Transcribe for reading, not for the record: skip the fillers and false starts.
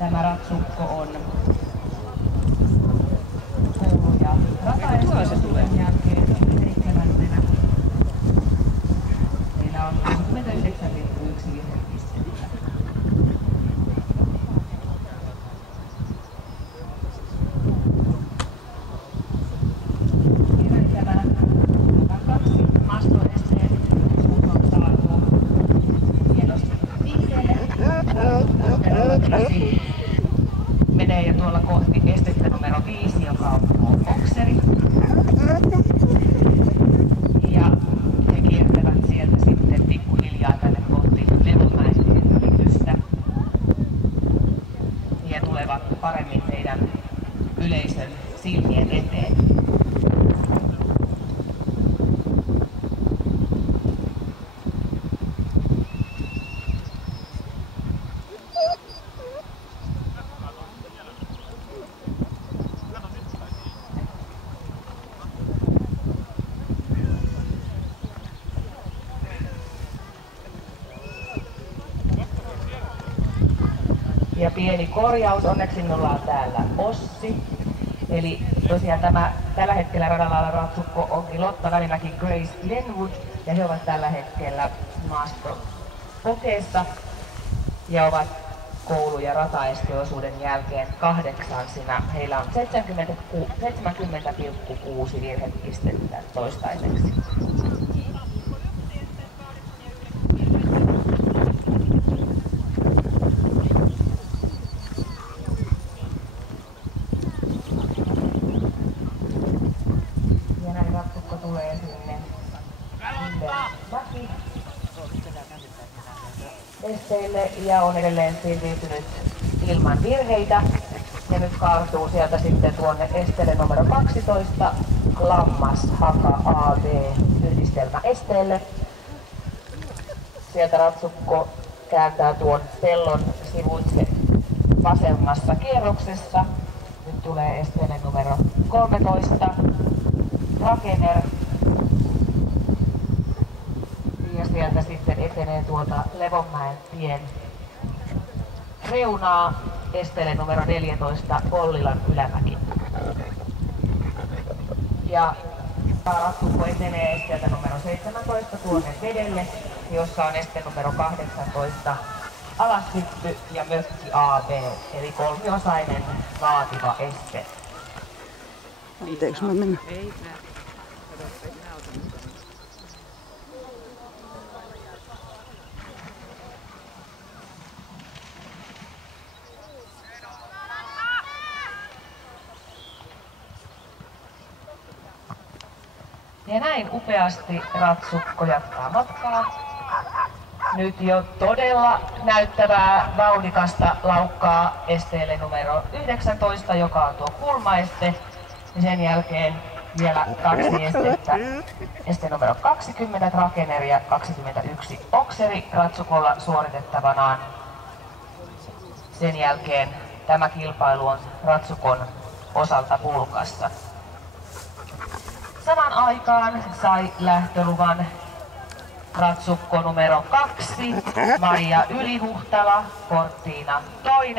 Tämä ratsukko on koulu- ja rataesiosuuden jälkeen 7. Meillä on 69,1 virhepistettä. Menee jo tuolla kohti estettä numero 5, joka on Okseri. Ja he kiertävät sieltä sitten pikkuhiljaa tänne kohti Levonmäen ylitystä. Ja tulevat paremmin teidän yleisön silmien eteen. Ja pieni korjaus, onneksi minulla on täällä Ossi. Eli tosiaan tällä hetkellä radalla oleva ratsukko onkin Lotta Välimäki Grace Lenwood. Ja he ovat tällä hetkellä maastopokeessa ja ovat koulu- ja rataesteosuuden jälkeen 8. Heillä on 70,6 virhepistettä toistaiseksi. Tulee sinne esteille ja on edelleen selviytynyt ilman virheitä. Ja nyt kaartuu sieltä sitten tuonne esteelle numero 12, Lammas Haka AD yhdistelmä esteelle. Sieltä ratsukko kääntää tuon pellon sivuitse vasemmassa kierroksessa. Nyt tulee esteelle numero 13. Rakener. Ja sieltä sitten etenee tuolta Levonmäen tien reunaa esteelle numero 14 Ollilan Ylämäki. Ja ratsukko etenee esteeltä numero 17 tuonne vedelle, jossa on este numero 18 Alashyppy ja Mökki AB, eli kolmiosainen vaativa este. Anteeksi, mä mennä. Ja näin upeasti ratsukko jatkaa matkaa. Nyt jo todella näyttävää vauhdikasta laukkaa esteelle numero 19, joka on tuo kulmaeste. Ja sen jälkeen vielä 2 estettä. Este numero 20 Trakener ja 21 Okseri ratsukolla suoritettavanaan. Sen jälkeen tämä kilpailu on ratsukon osalta pulkassa. Samaan aikaan sai lähtöluvan ratsukko numero 2, Maija Ylihuhtala, Cortina 2.